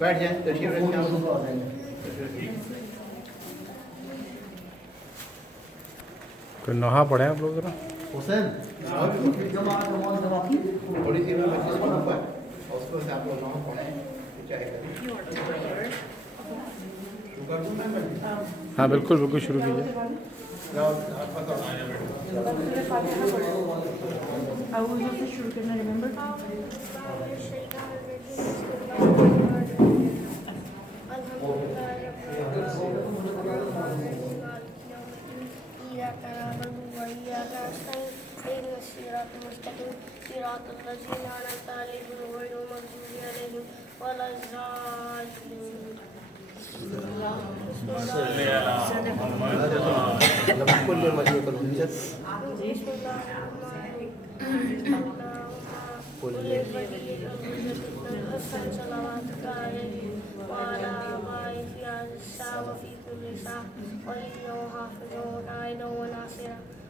बैठ जाए, तशरीफ रखें आप। कोई नहा पड़े आप लोग जरा। हुसैन थोड़ी सी मैं बच्चे को ऊपर और उसको से आप लोग वहाँ पढ़ें चाहे हाँ बिल्कुल बिल्कुल शुरू कीजिए। शुरू करना रिमेंबर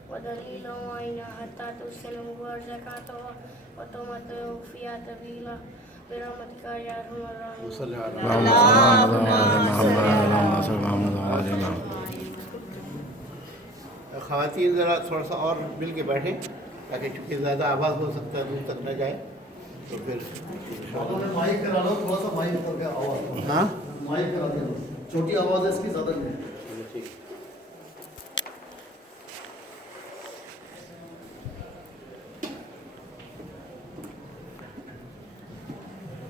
ودليلا وعينا حتى تسلم زكاته وتمتع فيها طويلا برحمتك يا ارحم الراحمين. خواتین ذرا تھوڑا سا اور مل کے بیٹھیں تاکہ چونکہ زیادہ آواز ہو سکتا ہے دور تک نہ جائے تو پھر مائک کرا لو تھوڑا سا مائک کر کے آواز ہاں مائک کرا دیں چھوٹی آواز ہے اس کی زیادہ نہیں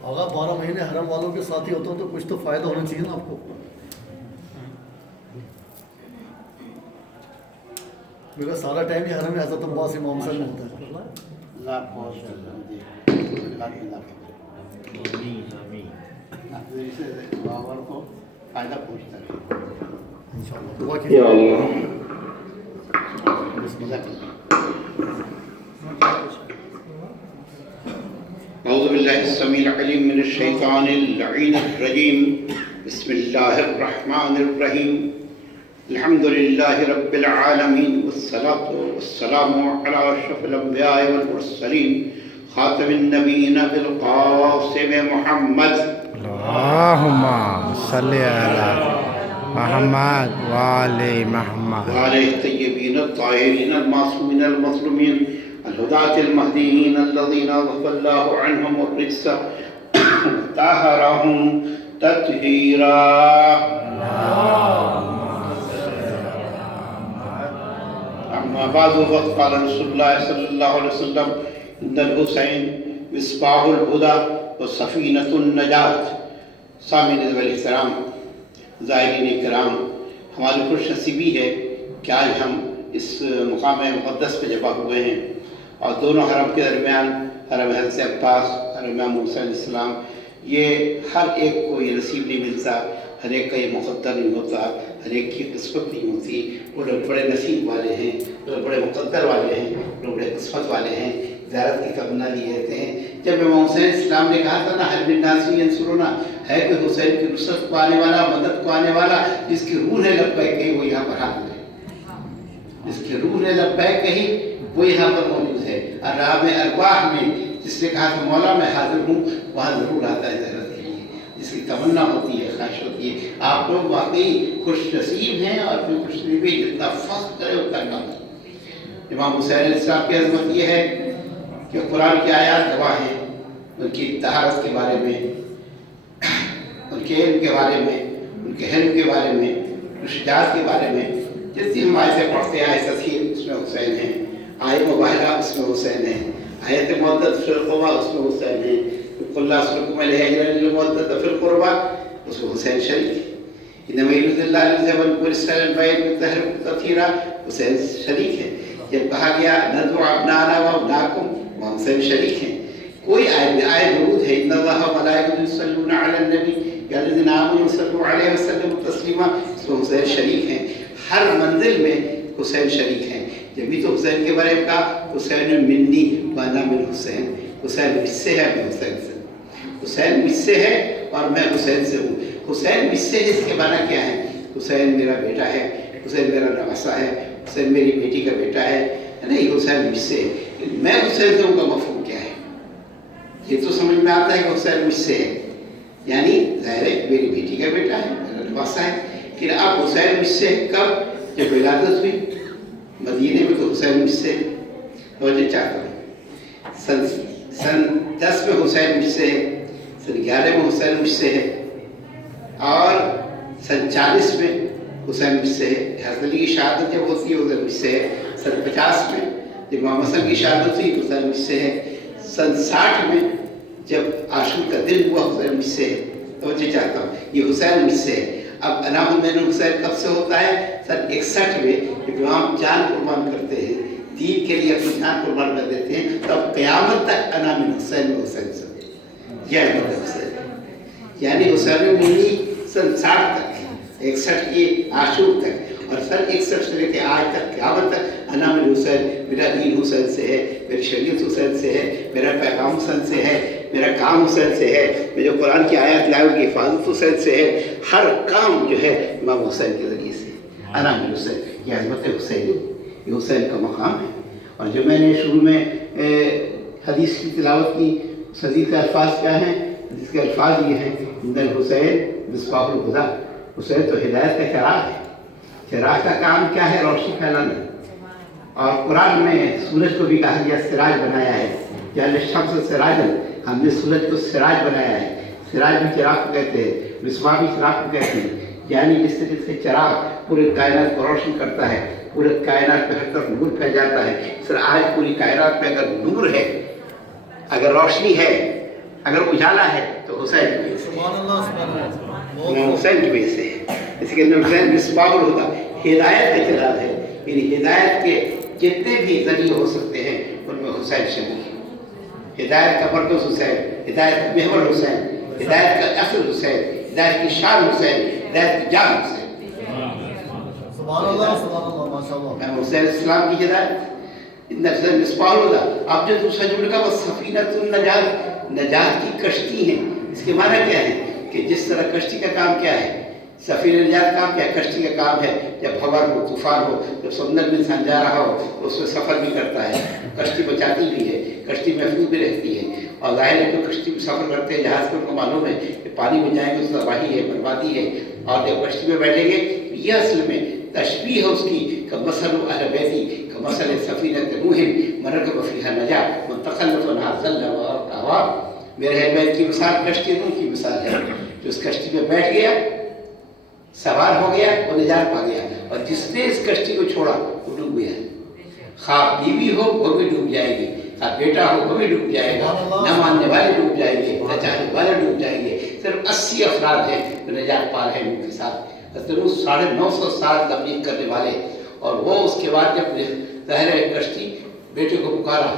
آگا 12 مہینے حرم والوں کے ساتھ ہی ہوتا ہوں تو کچھ تو فائدہ ہونا چاہیے نا آپ کو میرا سارا ٹائم ہی حرم حضرت عباس امام صاحب میں ہوتا ہے کو فائدہ پہنچتا ہے انشاءاللہ دعا کیجیے بسم اللہ أعوذ بالله السميع العليم من الشيطان اللعين الرجيم بسم الله الرحمن الرحيم الحمد لله رب العالمين والصلاة والسلام على أشرف الأنبياء والمرسلين خاتم النبيين بالقاسم محمد اللهم صل على محمد وعلى محمد وعلى الطيبين الطاهرين المعصومين المظلومين الهداة المهديين الذين غفر الله عنهم الرجس وطهرهم تطهيرا. أما بعد فقد قال رسول الله صلى الله عليه وسلم إن الحسين مصباح الهدى وسفينة النجاة. سامعین احترام زائرین کرام، ہماری خوش نصیبی ہے کہ آج ہم اس مقام مقدس پہ جمع ہوئے ہیں اور دونوں حرم کے درمیان حرم حضرت عباس حرم امام موسیٰ علیہ السلام، یہ ہر ایک کو یہ نصیب نہیں ملتا، ہر ایک کا یہ مقدر نہیں ہوتا، ہر ایک کی قسمت نہیں ہوتی. وہ لوگ بڑے نصیب والے ہیں، لوگ بڑے مقدر والے ہیں، لوگ بڑے قسمت والے ہیں، زیارت کی تمنا لیے رہتے ہیں. جب امام حسین السلام نے کہا تھا نا حل من ناصر ینصرنا، ہے کوئی حسین کی نصرت کو آنے والا، مدد کو آنے والا، جس کی روح ہے لبیک کہی وہ یہاں پر حاضر ہے، جس کی روح ہے لبیک کہی وہ یہاں پر موجود ہے. ارحام ارواح میں جس نے کہا کہ مولا میں حاضر ہوں وہاں ضرور آتا ہے زیارت کے لیے، جس کی تمنا ہوتی ہے، خواہش ہوتی ہے. آپ لوگ واقعی خوش نصیب ہیں اور پھر خوش نصیبی جتنا فخر کرے اتنا کم ہے. امام حسین علیہ السلام کی عظمت یہ ہے کہ قرآن کی آیات گواہ ہیں ان کی طہارت کے بارے میں، ان کے علم کے بارے میں، ان کے حلم کے بارے میں، شجاعت کے بارے میں. جتنی ہم آیتیں پڑھتے ہیں آیت تطہیر اس میں حسین ہیں، آیت مباہلہ اس میں حسین ہیں، آیت مودت فی القربہ اس میں حسین ہیں، قل لا اسألکم علیہ اجرا الا المودۃ فی القربہ اس میں حسین شریک ہے. انما یرید اللہ لیذهب عنکم الرجس اہل البیت ویطہرکم تطہیرا حسین شریک ہے. جب کہا گیا ندعو ابناءنا وابناءکم وہاں حسین شریک ہیں. کوئی آیت درود ہے ان اللہ وملائکتہ یصلون علی النبی یا الذین آمنوا صلوا علیہ وسلم تسلیما اس میں حسین شریک ہیں. ہر منزل میں حسین شریک ہیں. جبھی تو حسین کے بارے میں کہا حسین منی وانا من حسین، حسین مجھ سے ہے میں حسین سے ہوں، حسین مجھ سے ہے اور میں حسین سے ہوں. حسین مجھ سے اس کے معنی کیا ہے؟ حسین میرا بیٹا ہے، हुसैन मेरा नवासा है, हुसैन मेरी बेटी का बेटा है, नहीं हुसैन मुझसे, मैं हुसैन से उनका मफहूम क्या है? ये तो समझ में आता है कि हुसैन मुझसे है, यानी ज़ाहिर है मेरी बेटी का बेटा है, मेरा नवासा है। लेकिन अब हुसैन मुझसे कब? जब विलादत हुई मदीने में, तो हुसैन मुझसे मुझे चाहता हूँ। सन 10 में हुसैन मुझसे है, सन 11 में हुसैन मुझसे है, और सन 40 में हुसैन मुझसे है। हज़रत अली की शहादत जब होती है हुसैन मुझसे है। सन 50 में जब इमाम हसन की शहादत हुई हुसैन मुझसे है। सन 60 में जब आशूर का दिन हुआ हुसैन मुझसे है। तो मुझे चाहता हूँ ये हुसैन मुझसे है। अब अनामुद्दीन हुसैन कब से होता है? सन 61 में जब इमाम जान कुर्बान करते हैं, दीन के लिए अपनी जान कुर्बान कर देते हैं, तो अब क़यामत तक अनामिन हुसैन में हुसैन से यह मतलब हुसैन, यानी हुसैन मिली सन 60 तक, 61 की आशूर तक, और सन 61 से लेकर आज तक क़यामत तक अनामिन हुसैन। मेरा दीन हुसैन से है, मेरी शरीयत हुसैन से है, मेरा पैगाम हुसैन से है, मेरा काम हुसैन से है, मैं जो कुरान की आयत लाऊं की हिफाजत हुसैन से है। हर काम जो है इमाम हुसैन के ज़रिए से। अनामिन हुसैन, ये अज़मत हुसैनी, ये हुसैन का मकाम है। और जो मैंने शुरू में हदीस की तिलावत की, उस हदीस के अल्फाज क्या हैं? हदीस के अल्फाज ये हैं, इन्नल हुसैन मिस्बाहुल हुदा, हुसैन तो हिदायत का चिराग है। चिराग का काम क्या है? रोशनी फैलाना। और कुरान में सूरज को भी कहा गया सिराज बनाया है, यानी शम्स सिराजन, हमने सूरज को सिराज बनाया है। सिराज भी चिराग को कहते हैं, मिसबाह भी चिराग को कहते हैं, यानी जिस तरीके से चिराग पूरे कायनात को रोशन करता है, पूरे कायनात पे हर तरफ नूर फैल जाता है। सर आज पूरी कायनात पे अगर नूर है, अगर रोशनी है, अगर उजाला है, तो हुसैन की वजह से, हुसैन की वजह से है। इसके अंदर हुसैन मिसबाहुल हुदा, हिदायत का चिराग है। यानी हिदायत के जितने भी जरिए हो सकते हैं उनमें हुसैन शामिल है। हिदायत का मरकज़ हुसैन, हिदायत का महवर हुसैन, हिदायत का असल हुसैन, हिदायत की शान हुसैन, हिदायत की जान हुसैन। हुसैन इस्लाम की हिदायत, इन्नल मिस्बाहुल हुदा। अब जो दूसरा जुमला का वो सफीनतुन नजात, नजात की कश्ती है। इसके माना क्या है कि जिस तरह कश्ती का काम क्या है, सफीना नजात काम क्या है? कश्ती का काम है जब भंवर हो, तूफान हो, जब समुद्र में इंसान जा रहा हो तो उसमें सफ़र भी करता है, कश्ती बचाती भी है, कश्ती महफूज भी रहती है। और ज़ाहिर है जो कश्ती में सफ़र करते हैं जहाज़ को उनको मालूम है कि पानी में जाएंगे तो तबाही है, बर्बादी है, और जब कश्ती में बैठेंगे ये असल में तशबीह है उसकी, कमसल अहल बैती कमसल सफीनत नूह मरकब फीहा नजा मुतखल्लफ़ अनहा ज़ल्ल व कहवा। मेरे अहल बैत की मिसाल कश्ती नूह की मिसाल है, जो उस कश्ती में बैठ गया, सवार हो गया, वो निजात पा गया, और जिसने इस कश्ती को छोड़ा वो डूब गया। खा बीवी हो वो भी डूब जाएगी, खा बेटा हो वो भी डूब जाएगा, न मानने वाले डूब जाएंगे, न चाहने वाले डूब जाएंगे। सिर्फ 80 अफराद हैं जो निजात पा रहे हैं उनके साथ। 950 साल तबलीग करने वाले, और वो उसके बाद जब ज़ाहिर है कश्ती बेटे को पुकारा,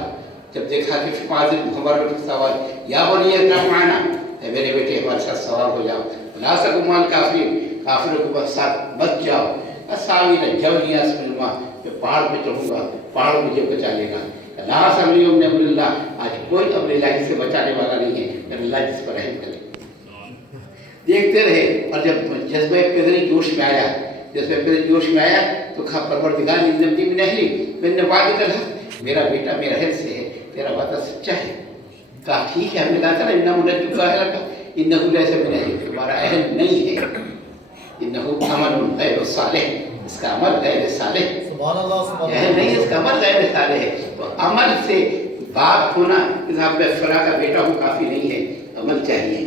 जब देखा कि फाजिल हमारे सवाल या बोलिए माना, मेरे बेटे हमारे साथ सवार हो जाओ, ला सकुमान काफिरों के साथ बच जाओ। असावी ने जवलिया सलमा, जो पहाड़ पे चढ़ूंगा पहाड़ मुझे बचा लेगा। आज कोई अपने लाही से बचाने वाला नहीं है, अल्लाह जिस पर रहम करे। देखते रहे, और जब जज्बे पैदरी जोश में आया, जज्बे पैदरी जोश में आया तो कहा परवरदिगार निज़्ज़ती में नहीं, मैंने वादा करा मेरा बेटा मेरा अहल से है, तेरा वादा सच्चा है। कहा ठीक है, हमने कहा था ना इन्ना मुझे चुका है, लगा इन्ना ऐसे में नहीं, तुम्हारा अहल नहीं है, इन्नहु अमल गैर सालेह, इसका अमल गैर सालेह, अहल नहीं, इसका अमल गैर सालेह है। तो अमल से बाप होना, इस फला का बेटा हूँ काफ़ी नहीं है, अमल चाहिए।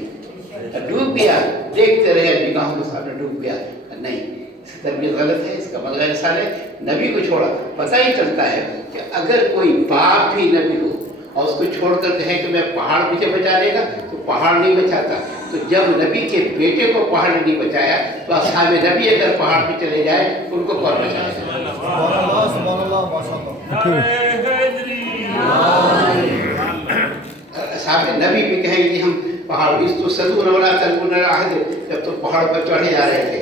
डूब गया, देखते रहे निगाहों के सामने डूब गया, नहीं इसकी तरबियत गलत है, इसका अमल गैर सालेह। नबी को छोड़ा, पता ही चलता है कि अगर कोई बाप भी नबी हो और उसको छोड़कर कहे कि मैं पहाड़ मुझे बचा लेगा, तो पहाड़ नहीं बचाता। तो जब नबी के बेटे को पहाड़ ने नहीं बचाया, तो असहाबे नबी अगर पहाड़ पे चले जाए उनको कौन बचाएगा? असहाबे नबी भी कहेंगे कि हम पहाड़, इस तो सलून वाला तलबुन राहद, जब तो पहाड़ पर चढ़े जा रहे थे,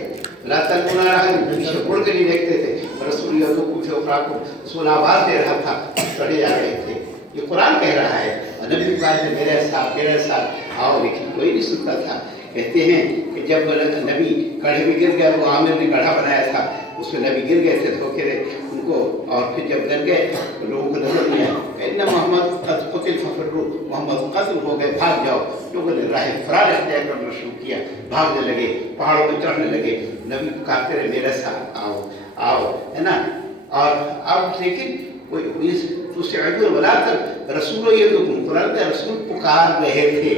ला तलबुन राहद, पीछे मुड़ के नहीं देखते थे, रसूल रसूल आवाज़ दे रहा था, चढ़े जा रहे थे। ये कुरान कह रहा है, और नबी पाक ने मेरे साथ आओ, लेकिन कोई नहीं सुनता था। कहते हैं कि जब नबी कढ़े में गिर गया, वो आमिर ने गढ़ा बनाया था, उसमें नबी गिर गए थे धोखे थे उनको, और फिर जब गिर गए तो लोगों को नजर नहीं आया, इन्ना मोहम्मद क़ुतिल फ़फ़िर्रू, मोहम्मद क़त्ल हो गए, भाग जाओ। लोगों ने राह फ़रार इख्तियार करना शुरू किया, भागने लगे, पहाड़ों पर चढ़ने लगे, नबी पुकारते रहे मेरे साथ आओ आओ, है ना। और अब लेकिन रसूल ये रसूल पुकार रहे थे,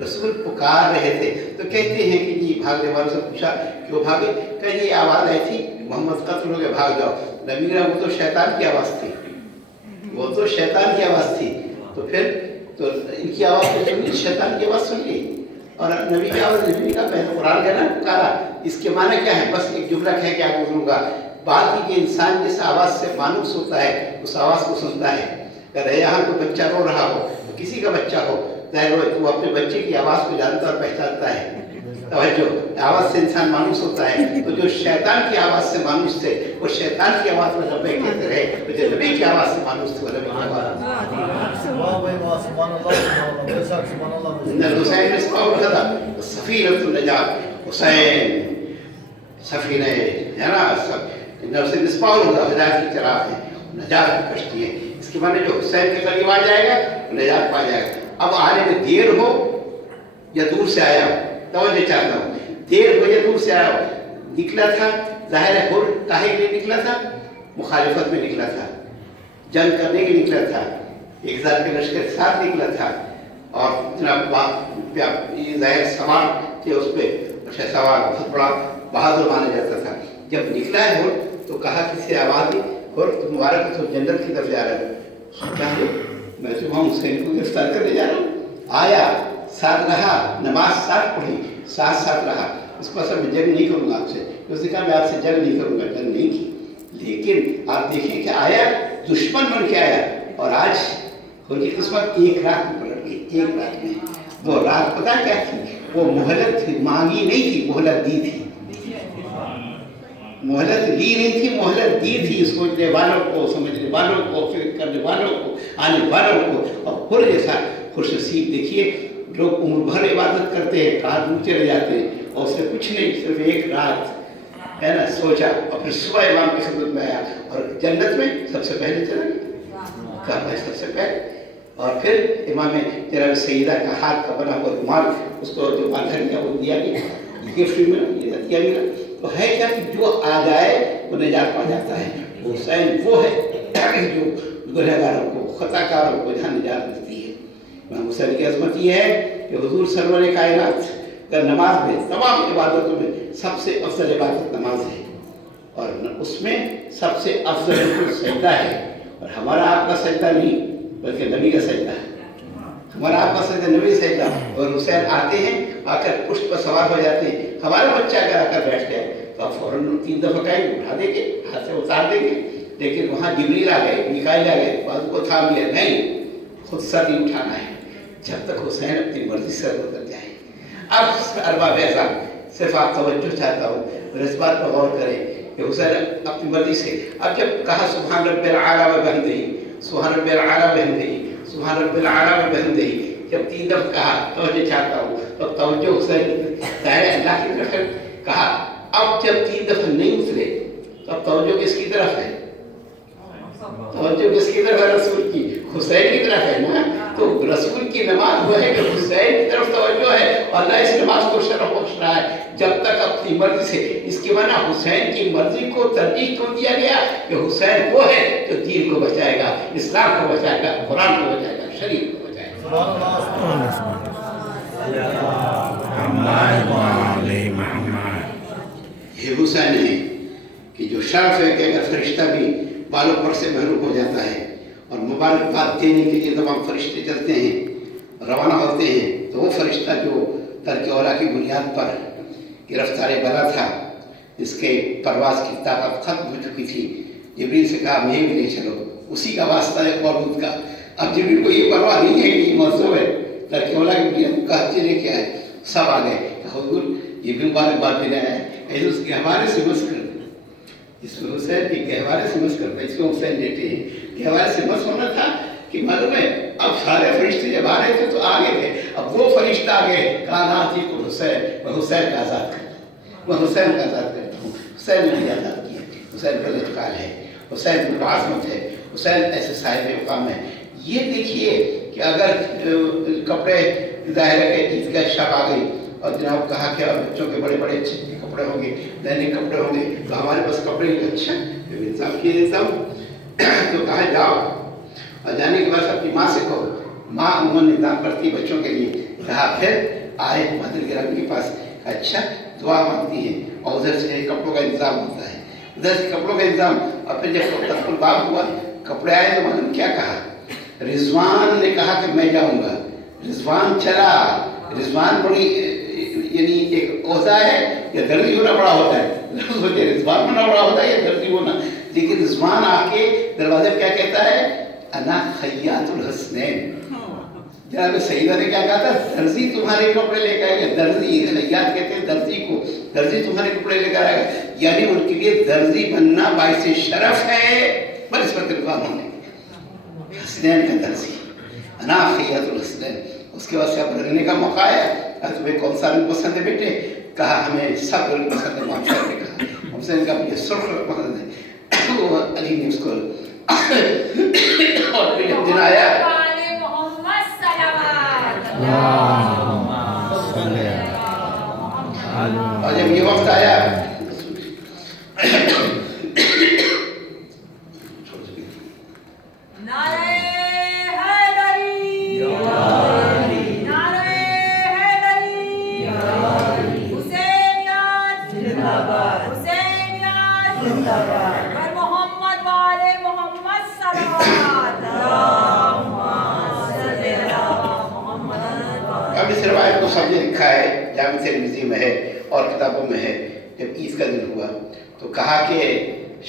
रसूल पुकार रहे थे। तो कहते हैं कि जी भागने वालों से पूछा क्यों भागे, कहीं ये आवाज़ आई थी मोहम्मद क़त्ल हो गए भाग जाओ। नबी ने, वो तो शैतान की आवाज़ थी, वो तो शैतान की आवाज़ थी। तो फिर तो इनकी आवाज़ तो सुनी, शैतान की आवाज़ सुन ली और नबी की आवाज़, नबी का पहले कुरान का ना पुकारा। इसके माने क्या है, बस एक जुमला है क्या गुजरूंगा, बात की कि इंसान जिस आवाज़ से मानूस होता है उस आवाज़ को सुनता है। अगर यहाँ कोई बच्चा रो रहा हो, तो किसी का बच्चा हो, वो अपने बच्चे की आवाज़ को जानता और पहचानता है। जो आवाज़ से इंसान मानूस होता है, तो जो शैतान की आवाज़ से मानूस थे वो शैतान की आवाज़ में नब्बे कहते रहे, तो जो नबी की आवाज़ से मानूस थे वो नबी की आवाज़। हुसैन सफ़ीनतुन नजात, हुसैन सफ़ीने है ना, सब मिसबाहुल हुदा, हिदायत की चिराग है, नजात की कश्ती है। इसके माने जो हुसैन के करीब आ जाएगा वो नजात पा जाएगा। अब आने में देर हो या दूर से आया हो, तवज्जो चाहता हूँ, देर हो या दूर से आया हो, निकला था ज़ाहिर है हुर काहे के लिए निकला था, मुखालिफत में निकला था, जंग करने के लिए निकला था, 1000 के लश्कर के साथ निकला था। और जनाब ये ज़ाहिर सवार थे उस पर, सवार बहुत बड़ा बहादुर माना जाता था। जब निकला है हुर तो कहा किसी आवाज़ दी, हुर मुबारक तो जन्नत की तरफ जा रहा है, क्या है मैं तो वहाँ हुसैन को गिरफ्तार करने जा रहा हूँ। आया, साथ रहा, नमाज साथ पढ़ी, साथ साथ रहा। उसको असल में जंग नहीं करूँगा आपसे, उसने कहा मैं आपसे जंग नहीं करूँगा, जंग नहीं की। लेकिन आप देखिए कि आया दुश्मन बन के आया, और आज उनकी किस्मत एक रात में पलट गई, एक रात में। वो रात पता क्या थी, वो मोहलत मांगी नहीं थी, मोहलत दी थी, मोहलत ली नहीं थी, मोहलत दी थी सोचने वालों को, समझने वालों को, फिक्र करने वालों को, आने वालों को। और खुद जैसा खुशनसीब देखिए, लोग उम्र भर इबादत करते हैं, रात में चले जाते हैं, और उससे कुछ नहीं, सिर्फ एक रात है ना सोचा, और फिर सुबह इमाम की खिदमत में आया, और जन्नत में सबसे पहले चला गया, कहा भाई सबसे पहले। और फिर इमाम तेरा सईदा का हाथ का बना हुआ रुमाल, उसको जो बांधा गया वो दिया गया, गिफ्ट मिला, ये दिया गया। तो है क्या कि जो आ जाए वो निजात पा जाता है। हुसैन वो है जो गुनहगारों को, खताकारों को जहाँ निजात मिलती है। इमाम हुसैन की अज़मत ये है कि हुजूर सरवर कायनात का नमाज में, तमाम इबादतों में सबसे अफजल इबादत नमाज है, और उसमें सबसे अफजल सजदा है। और हमारा आपका सजदा नहीं बल्कि नबी का सजदा है, हमारा आपका सजदा नबी सजदा। और हुसैन आते हैं, आकर पुष्ट पर सवार हो जाते हैं। हमारा बच्चा अगर आकर बैठ गए तो आप फौरन 3 दफ़ा कहेंगे, उठा देंगे, हाथ से उतार देंगे। लेकिन वहाँ जिब्रील आ गए, मिकाईल आ गए, बाजू को थाम लिया, नहीं, खुद सर नहीं उठाना है जब तक हुसैन अपनी मर्जी से उतर जाए। अब अरबाब एज़ाम सिर्फ आप तवज्जो चाहता हूँ, और इस बात पर गौर करें कि हुसैन अपनी मर्जी से, अब जब कहा सुभान रब्बिल आला व बिहम्दिही, सुभान रब्बिल आला व बिहम्दिही, सुभान रब्बिल आला व बिहम्दिही, जब 3 दफ़ा कहा तवज्जो चाहता हूँ, तो तवज्जो हुसैन दायरा अल्लाह की तरफ कहा। अब जब 3 दफ़ा नहीं उतरे तो अब तवज्जो किसकी तरफ है, तवज्जो किसकी तरफ है, रसूल की, हुसैन की तरफ है ना। तो रसूल की नमाज वो है कि हुसैन की तरफ तवज्जो है, और अल्लाह इस नमाज को शरफ बख्श रहा है जब तक अपनी मर्जी से। इसके माना हुसैन की मर्जी को तरजीह क्यों दिया गया कि हुसैन वो है जो दीन को बचाएगा, इस्लाम को बचाएगा, कुरान को बचाएगा, शरीयत को बचाएगा। ये हुसैन है कि जो शर्फ है कि अगर फरिश्ता भी बालों पर से महरूम हो जाता है, और मुबारकबाद देने के लिए तमाम फरिश्ते चलते हैं, रवाना होते हैं, तो वो फरिश्ता जो तर्क औला की बुनियाद पर गिरफ्तार बला था, जिसके परवाज़ की ताकत ख़त्म हो चुकी थी, जिब्रील से कहा मैं भी ले चलो, उसी का वास्ता है मौलूद का। अब जिब्रील को ये परवाह नहीं है कि ये मौजूद है, तर्क औला की बुनियाद का चले क्या है, सब आ गए। हुजूर ये भी मुबारकबाद देने आए, ऐसे उस गहवारे से मस कर, इसमें हुसैन के गहवारे से मस कर, इसमें हुसैन लेटे हैं, गहवारे से मस होना था कि मालूम है अब सारे फरिश्ते जब आ रहे थे तो आ गए थे, अब वो फरिश्ता आ गए, कहा ना थी को हुसैन, मैं हुसैन का आज़ाद करता हूँ, मैं हुसैन का आज़ाद करता हूँ, हुसैन ने भी आज़ाद किया। حسین کا انتقال ہے، حسین کی عظمت ہے، حسین ایسے صاحب مقام ہے. یہ دیکھیے کہ اگر کپڑے ظاہر ہے کہ عید کا شب آ گئی اور جناب کہا کہ بچوں کے بڑے بڑے اچھے کپڑے ہوں گے، نئے نئے کپڑے ہوں گے، تو ہمارے پاس کپڑے اچھا انتظام کیے دیتا ہوں. تو کہا جاؤ، اور جانے کے بعد اپنی ماں سے کہو. ماں عموماً انتظام کرتی ہے بچوں کے لیے. کہا پھر آئے مدر گرامی کے پاس، اچھا دعا مانگتی ہے اور ادھر سے کپڑوں کا انتظام ہوتا ہے، ادھر سے کپڑوں کا انتظام. اور پھر جب تخت الباب ہوا کپڑے آئے تو معلوم کیا کہا، رضوان نے کہا کہ میں جاؤں گا. رضوان چلا. رضوان بڑی یعنی ایک عہدہ ہے یا درزی ہونا بڑا ہوتا ہے. سوچے رضوان ہونا بڑا ہوتا ہے یا درزی ہونا. لیکن رضوان آ کے دروازے کیا کہتا ہے، انا خیاط الحسنین. جناب سیدہ نے کیا کہا تھا، درزی تمہارے کپڑے لے کر آئے گا. درزی خیاط کہتے ہیں درزی کو، درزی تمہارے کپڑے لے کر آئے گا. یعنی ان کے لیے درزی بننا باعث شرف ہے بنسبت رضوان ہونے. حسنین کا درزی، انا خیاط الحسنین. اس کے بعد سے اب رہنے کا موقع آیا، تمہیں کون سا رنگ پسند ہے بیٹے؟ کہا ہمیں سب رنگ پسند ہے. ماں نے کہا ہم سے ان کا مجھے سرخ رنگ پسند ہے. وہ علی نے اس کو اور پھر ایک دن آیا اور جب یہ وقت آیا سب نے لکھا ہے، جامع ترمذی میں ہے اور کتابوں میں ہے. جب عید کا دن ہوا تو کہا کہ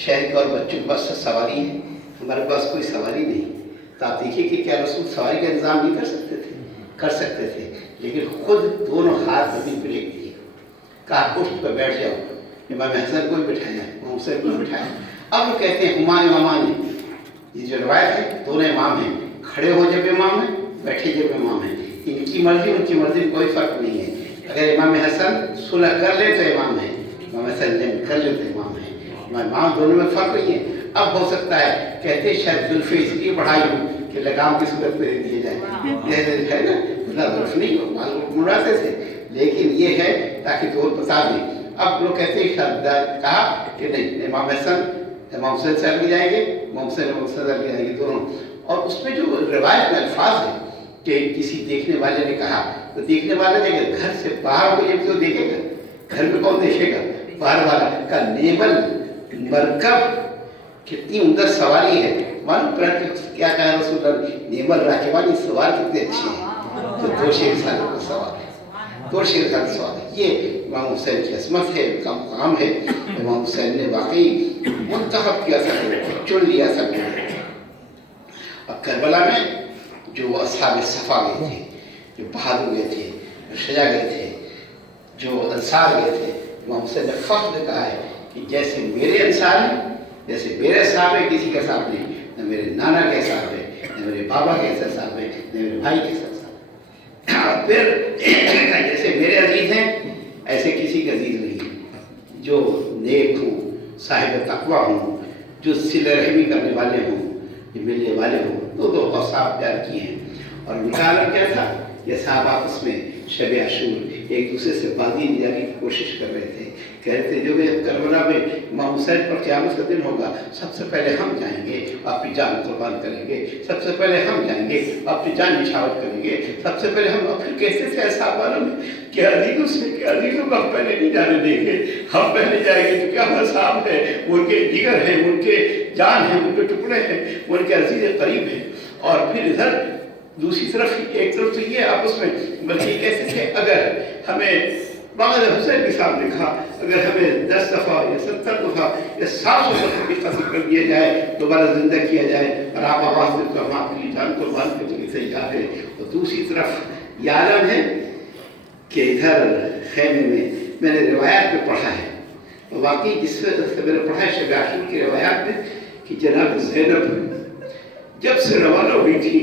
شہر کے اور بچوں کے پاس سواری ہے، ہمارے پاس کوئی سواری نہیں. تو آپ دیکھیے کہ کیا رسول سواری کا انتظام نہیں کر سکتے تھے؟ کر سکتے تھے، لیکن خود دونوں ہاتھ زمین پہ لے دیے. کہا پشت پہ بیٹھ جاؤ. امام حسن کو بھی بٹھایا، امام حسین کو بھی بٹھایا. اب وہ کہتے ہیں ہما امامان ہیں. یہ جو روایت ہے دونوں امام ہیں، کھڑے ہو جب امام ہیں، بیٹھے جب امام ہیں. ان کی مرضی ان کی مرضی میں کوئی فرق نہیں ہے. اگر امام حسن صلح کر لے تو امام ہے، امام حسن جنگ کر لے تو امام ہے. امام دونوں میں فرق نہیں ہے. اب ہو سکتا ہے کہتے شاید زلفیں اس لیے بڑھائی ہوں کہ لگام کی صورت میں دے دیے جائیں، جیسے ہے نا زلف نہیں مڑاتے تھے، لیکن یہ ہے تاکہ دور بتا دیں. اب لوگ کہتے ہیں کہا کہ نہیں امام حسن امام حسین سے بھی جائیں گے، امام حسین امام حسین سے بھی جائیں گے دونوں. اور اس میں جو روایت میں الفاظ ہیں کہ کسی دیکھنے والے نے کہا، تو دیکھنے والا نے اگر گھر سے باہر کو جب تو دیکھے گا، گھر میں کون دیکھے گا؟ باہر والا. کا نیبل مرکب کتنی عمدہ سواری ہے. معلوم کیا کہا رسول اللہ، نیبل راکبانی سوار کتنے اچھے ہیں، تو دو شیر سالوں کا سوار ہے، دو شیر سال سوار ہے. یہ امام حسین کی عظمت ہے، ان کا مقام ہے. امام حسین نے واقعی منتخب کیا سب چن لیا سب. اور کربلا میں جو اصحاب صفا گئے تھے، جو بہادر گئے تھے، جو شجاع گئے تھے، جو انصار گئے تھے، امام حسین نے فخر نے کہا ہے کہ جیسے میرے انصار ہیں، جیسے میرے صاحب ہے، کسی کا صاحب نہیں. نہ میرے نانا کے صاحب ہے، نہ میرے بابا کے صاحب ہے، نہ میرے بھائی کے صاحب ہے. اور پھر جیسے میرے عزیز ہیں ایسے کسی کا عزیز نہیں ہے. جو نیک ہوں، صاحب تقویٰ ہوں، جو صلہ رحمی کرنے والے ہوں، جو ملنے والے ہوں، دو اوصاف پیار کیے ہیں. اور نکالا کیا تھا، یہ صاحب آپس میں شب عاشور ایک دوسرے سے بازی نجانے کی کوشش کر رہے تھے. کہہ رہے تھے جو کربلا میں امام حسین پر قیامت کا دن ہوگا، سب سے پہلے ہم جائیں گے، اپنی جان قربان کریں گے. سب سے پہلے ہم جائیں گے، اپنی جان نچھاور کریں گے. سب سے پہلے ہم پھر کیسے تھے صاحب والوں میں کہ عزیزوں سے کہ عزیزوں کو ہم پہلے نہیں جانے دیں گے، ہم پہلے جائیں گے. کیونکہ ہمارے صاحب ہے، ان کے جگر ہیں، ان کے جان ہیں، ان کے ٹکڑے ہیں، ان کے عزیز قریب ہیں. اور پھر ادھر دوسری طرف ایک طرف تو یہ آپس میں بلکہ کیسے تھے، اگر ہمیں باقاعدہ حسین کے سامنے کہا اگر ہمیں 10 دفعہ یا 70 دفعہ یا 700 دفعہ بھی قتل کر دیا جائے، دوبارہ زندہ کیا جائے، اور آپ آواز دے تو ہم آپ کے لیے جان قربان کرنے کے لیے تیار ہیں. اور دوسری طرف یہ عالم ہے کہ ادھر خیمے میں نے روایات میں پڑھا ہے، واقعی جس سے میں نے پڑھا ہے شب عاشور کی روایات میں کہ جناب زینب جب سے روانہ ہوئی تھی،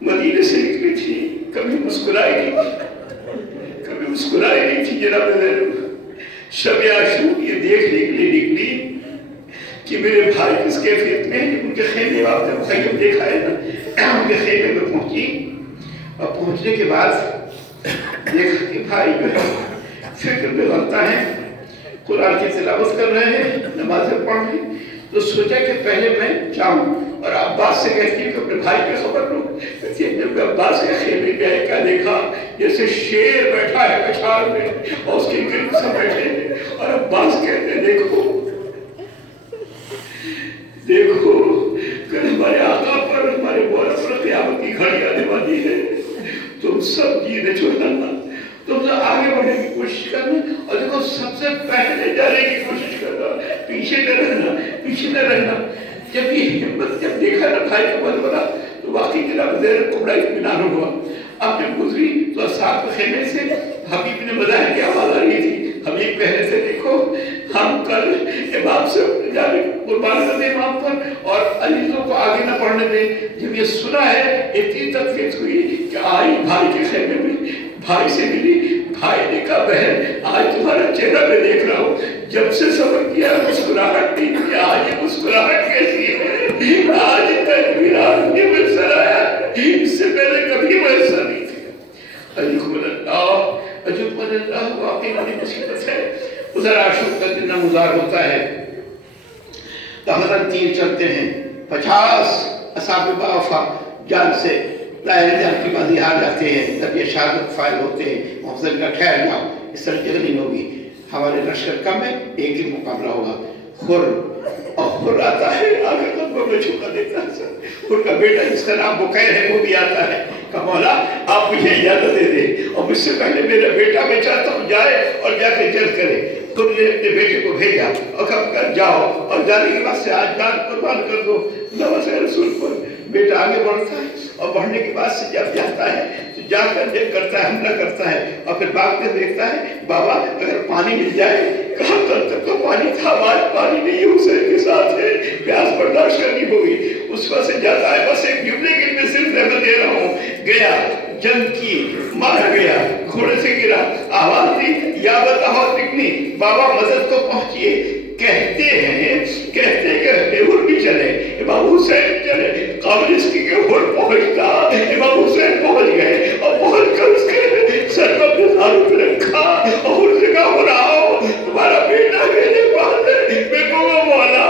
مدینے سے نکلی تھی، کبھی مسکرائی نہیں تھی، کبھی مسکرائی نہیں تھی. جناب زینب शब आशूर ये देखने के लिए निकली कि मेरे भाई किस कैफियत में है। उनके खेमे में आपने मुखैम देखा है ना, उनके खेमे में पहुंची और पहुंचने के बाद देखा कि भाई जो है फिक्र में बनता है, कुरान की तिलावत कर रहे हैं, नमाज़ें पढ़ रहे हैं। तो सोचा कि पहले मैं जाऊं और अब्बास से कहती है कि अपने भाई की खबर लूं। जब अब्बास के खेमे में आए, क्या देखा जैसे शेर बैठा है कछार में और उसके गिर्द सब बैठे हैं। और अब्बास कहते हैं देखो देखो कि हमारे आका पर, हमारे मौला पर क़यामत की घड़ी आने वाली है। तुम सब जीने छुड़ाना, तुम सब आगे बढ़ने की कोशिश करना और देखो सबसे पहले जाने की कोशिश करना, पीछे न रहना, पीछे न रहना। जब ये हिम्मत जब देखा ना भाई का मन बना तो वाकई जनाब ज़ैनब को बड़ा इत्मीनान हुआ। अब जब गुजरी तो साथ खेमे से हबीब ने मज़ाहिर की आवाज़ आ रही थी। हबीब पहले से देखो हम कल इमाम से जाने कुर्बान कर दें इमाम पर और अजीजों को आगे न बढ़ने दें। जब ये सुना है इतनी तकलीफ हुई कि आई भाई के खेमे में, भाई से मिली, भाई ने कहा बहन आज तुम्हारा चेहरा मैं देख रहा हूँ, जब से सबर किया मुस्कुराहट नहीं थी, आज ये मुस्कुराहट कैसी है, आज तकबीर आपने मैसर आया, इससे पहले कभी मैसर नहीं थे। अजुबल्लाह वाकई बड़ी मुसीबत है। उधर आशूर का दिन नमुज़ार होता है तो हज़रत तीर चलते हैं, 50 असहाब वफा जान से जान की बाजी हार जाते हैं। तब ये शहादत फाइल होते हैं, मोहसिन का ठहर जाओ, इस तरह जगह नहीं होगी, हमारे लश्कर कम है, एक ही मुकाबला होगा। खुर और खुर आता है, आगे कदमों में झुका देता है सर। उनका बेटा जिसका नाम बुकैर है वो भी आता है, कहा मौला आप मुझे इजाजत दे दें और मुझसे पहले मेरा बेटा मैं चाहता हूँ जाए और जाके जंग करे। खुद ने अपने बेटे को भेजा और कहा जाओ और जाने के बाद से आज जान कुर्बान कर दो नवाज़े रसूल पर। बेटा आगे बढ़ता है और बढ़ने के बाद से जब जाता है तो जाकर जब करता है, हमला करता है और फिर भाग कर देखता है बाबा अगर पानी मिल जाए, कहा कल तक तो पानी था, आज पानी नहीं, हुसैन के साथ है, प्यास बर्दाश्त करनी होगी। उस वक्त से जाता है, बस एक जुमले के लिए सिर्फ मैं दे रहा हूँ, गया जंग की, मारा गया, घोड़े से गिरा, आवाज दी या बताओ पिकनी बाबा मदद को पहुंचिए। कहते हैं कि हुर भी चले, इमाम हुसैन चले, काबलिस्ती के हुर पहुंचता, इमाम हुसैन पहुंच गए और पहुंच कर उसके सर पर अपने हाथ पे रखा और हुर से कहा हुर आओ तुम्हारा बेटा मेरे पास है। मैं कहूँगा मौला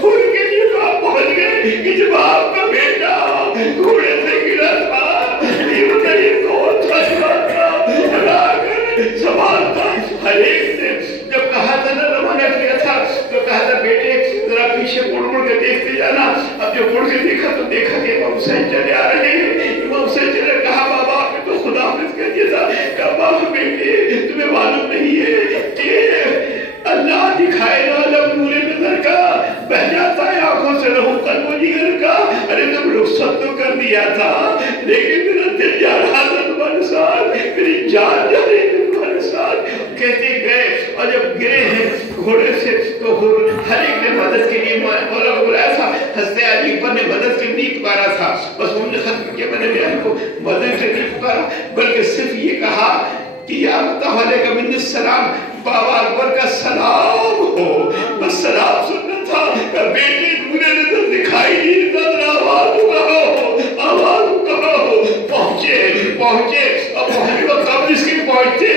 हुर के लिए आप पहुंच गए कि जब आपका बेटा घोड़े से गिरा था, ये बताइए कौन था संभालता। हर एक ने जब कहा था ना रवाना किया था तो कहा था बेटे जरा पीछे मुड़ के देखते जाना। अब जब मुड़ के देखा तो देखा कि इमाम हुसैन चले आ रहे हैं। इमाम हुसैन चले, कहा बाबा आपने तो खुदा हाफिज कह दिया था। कहा बाबा बेटे तुम्हें मालूम नहीं है कि अल्लाह दिखाए वाला पूरे नजर का बह जाता है आंखों से रहू कल्बो जिगर का। अरे तुम रुखसत तो कर दिया था लेकिन मेरा दिल जा रहा था तुम्हारे साथ, मेरी जान जा रही थी तुम्हारे साथ। कहते गए और जब गिरे हैं घोड़े से तो हर एक ने मदद के लिए मौला को बुलाया था। हज़रत अली पर ने मदद के लिए पुकारा था, बस उन्होंने खत्म किया, मैंने भी को मदद के लिए पुकारा, बल्कि सिर्फ ये कहा कि या अलैका मिन्नी सलाम, बाबा अकबर का सलाम हो, बस सलाम सुनना था। बेटे दूरे नजर दिखाई नहीं देता, आवाज कहो, आवाज कहो। पहुंचे और पहुंचे और कब इसके पहुंचते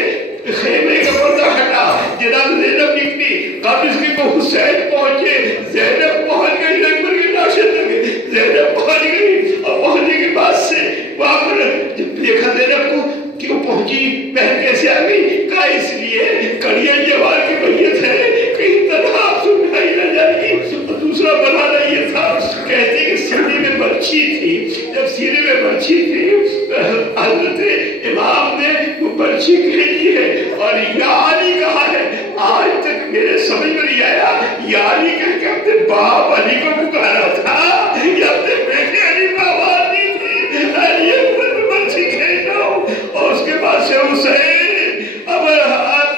खेमे का पर्दा हटा, जनाब ज़ैनब निकली, कब इसके को हुसैन पहुंचे, ज़ैनब पहुंच गई, अकबर की लाशें लगे, ज़ैनब पहुंच गई और पहुंचने के बाद से वहां पर जब देखा ज़ैनब को कि वो पहुंची, बहन कैसे आ गई, कहा इसलिए कड़िया जवान की मैयत है, कहीं तनहा सुनाई न जाएगी। और दूसरा बनाना ये था, कहते कि सीने में बर्छी थी, जब सीने में बर्छी थी हजरत इमाम ने वो बर्छी खींची है और यानी कहा है। आज तक मेरे समझ में नहीं आया यानी करके अपने बाप अली को पुकारा था या अपने बेटे अली को आवाज दी थी अली अकबर में बर्छी खींच जाओ। और उसके बाद से हुसैन अब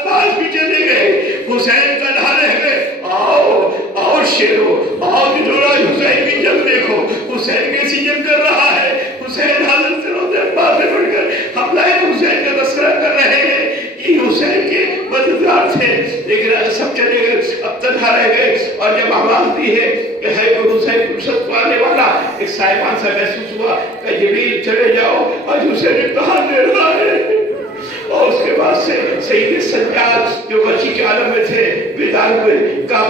पास भी चले गए, हुसैन तन्हा रह गए। आओ शेरो आओ दिलोरा, हुसैन की जंग देखो, हुसैन कैसी जंग कर रहा है। हुसैन हजरत से रोज़े बातें बढ़कर हमला हुसैन का तस्करा कर रहे हैं कि हुसैन के मदद रिश्तेदार थे, लेकिन सब चले गए, अब तनहा रह गए। और जब आवाज दी है कि है कोई हुसैन फुर्सत को आने वाला, एक साहिबान सा महसूस हुआ कि जिब्रील चले जाओ, आज हुसैन इम्तिहान दे रहा है। और उसके बाद से सईद सज्जाद जो बच्ची के आलम में थे बेदार हुए, कहा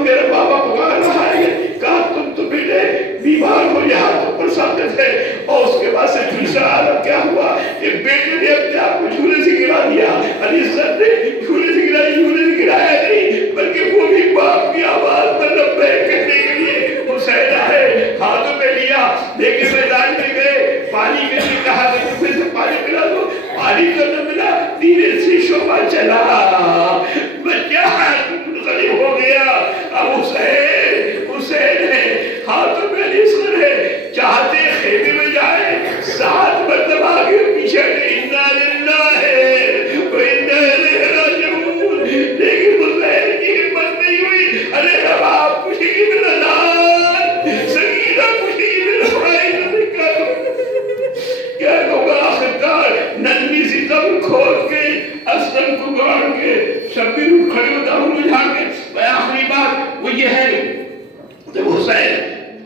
मेरा बाबा पुकार रहा है, कहा तुम तो बेटे बीमार हो, यहाँ तो परेशान थे। और उसके बाद से दूसरा आलम क्या हुआ, एक बेटे ने अपने आप को झूले से गिरा दिया। अली सर ने झूले से गिराया नहीं, बल्कि वो भी बाप की आवाज पर लब्बैक करने के लिए हुसैन आए, हाथों में लिया, लेके मैदान में गए, पानी के लिए कहा कि से पानी पिला दो, पानी तो न मिला, धीरे से शोभा चला, बच्चा गरीब हो गया। अब हुसैन है, हाथों में रिस्क है, चाहते खेमे में जाए, 7 मरतबा आगे पीछे इन्ना लिल्लाह व इन्ना इलैहि राजिऊन, लेकिन हुसैन की हिम्मत नहीं हुई। अरे रबाब खुशी की मिलनात, सगीरा खुशी की मिलनात, क्या होगा आखिरकार नन्ही सी कब्र खोद के असलम को गाड़ के शब्बीर खड़े दारू में झाड़ के। आखिरी बात वो ये है, जब हुसैन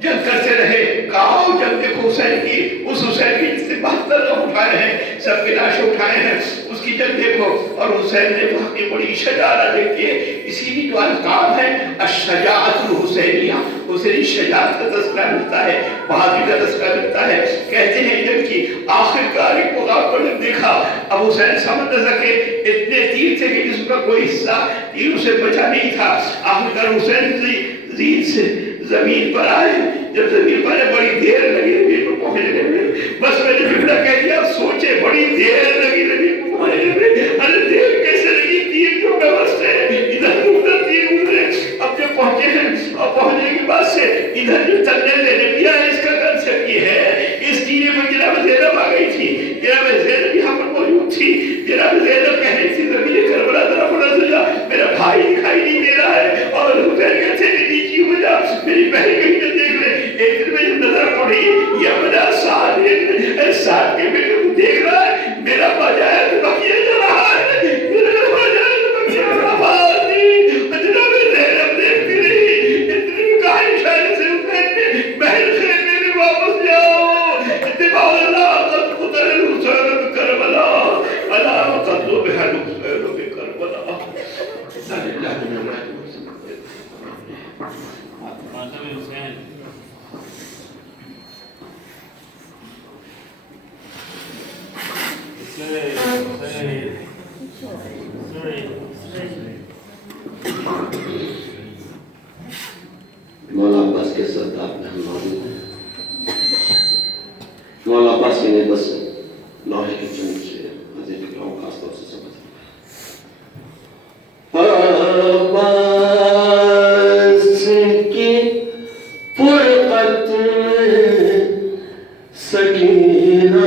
जंग करते रहे, कहा जब देखो हुसैन की, उस हुसैन की जिसने 72 लोग उठाए हैं, सबके लाशें उठाए हैं, उसकी जंग देखो। और हुसैन ने वहां की बड़ी शजाअत देखी है, इसीलिए जो अलकाब है अश्शजाअतुल हुसैनिया, हुसैनी शजाअत का तस्करा मिलता है, बहादुरी का तस्करा मिलता है। कहते हैं जब की आखिरकार एक मुकाम पर देखा, अब हुसैन समझ न सके, इतने तीर थे कि जिसका कोई हिस्सा तीरों से बचा नहीं था। आखिरकार हुसैन जीत से जमीन पर आए, जब जमीन पर बड़ी देर लगी जमीन पर पहुंचने में, बस मैंने बिगड़ा कह दिया, सोचे बड़ी देर लगी जमीन पर पहुंचने में। अरे देर कैसे लगी, तीर जो व्यवस्था है, इधर उधर तीर उधरे। अब जब पहुंचे हैं और पहुंचने के बाद से इधर जो चलने देने दिया है, इसका कंसेप्ट ये है, इस टीने पर जनाब ज़ैनब आ गई थी, जनाब ज़ैनब यहाँ पर मौजूद थी। जनाब ज़ैनब कह रही थी ज़मीन करबला तरफ बड़ा सजा, मेरा भाई दिखाई नहीं दे रहा है। और हुसैन कहते हैं नीची हो जा, मेरी बहन कहीं न देख ले। एक दिन में नजर पड़ी, ये मेरा साथ के बेटे को देख रहा है, मेरा बाजार तो बकिया जा रहा है, मेरा बाजार तो बकिया रहा है। जनाब ज़ैनब देखती रही, इतनी कहा इशारे से हुसैन ने, महल खेलने में वापस जाओ, इत्तिबाउ अल्लाह क़द क़ुतल हुसैन बिकरबला, अला क़द बिहल हुसैन बिकरबला। मौला अब्बास के सरदार में हम मौजूद हैं। मौला अब्बास ने बस लोहे की चुन से हाजिर फिक्रों खास तौर से समझ अब्बास की फुरकत में सकीना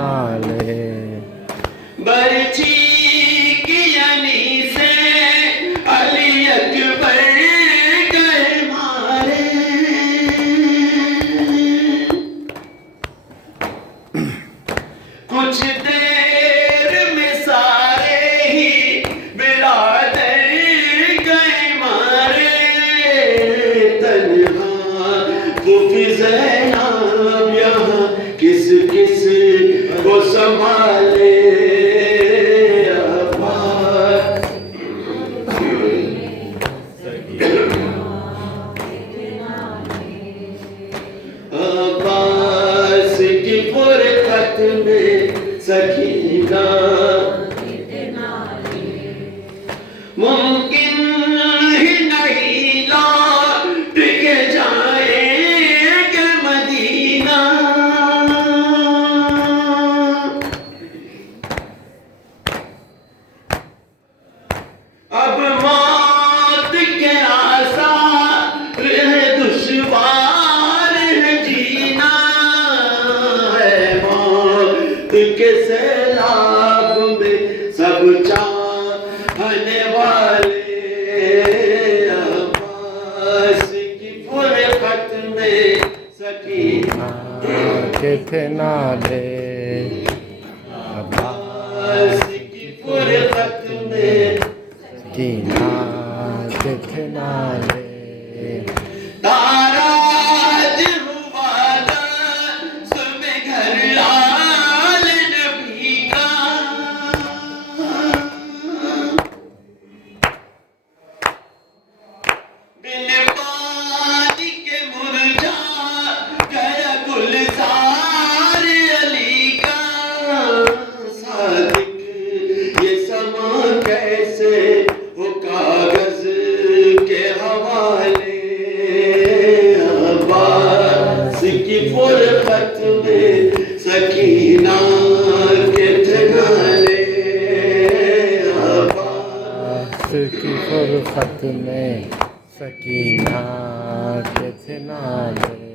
नाले बरछी की यानी से अली अकबर गए मारे कुछ देर में सारे ही बिरादर गए मारे तन्हा फूफी ज़ैनब यहाँ किस किस को संभाले अब्बास की फुरकत में सकीना मुमकिन ही नहीं लौट के जाएंगे मदीना अब मौत के आसार है दुश्वार है जीना है मौत के सैलाब में सब चाहने वाले अब्बास की फुरकत में सकीना के थे नाले अब्बास की फुरकत में कीना के थे नाले नाराज हुआ दस में घर आल नबी का बिन पानी के मुरझा गया गुलजार अली का सादिक ये समा कैसे हो कागज के हवाले अब्बास की फुरकत में सकीना के ठिकाने अब्बास की फुरकत में सकीना के थे नाले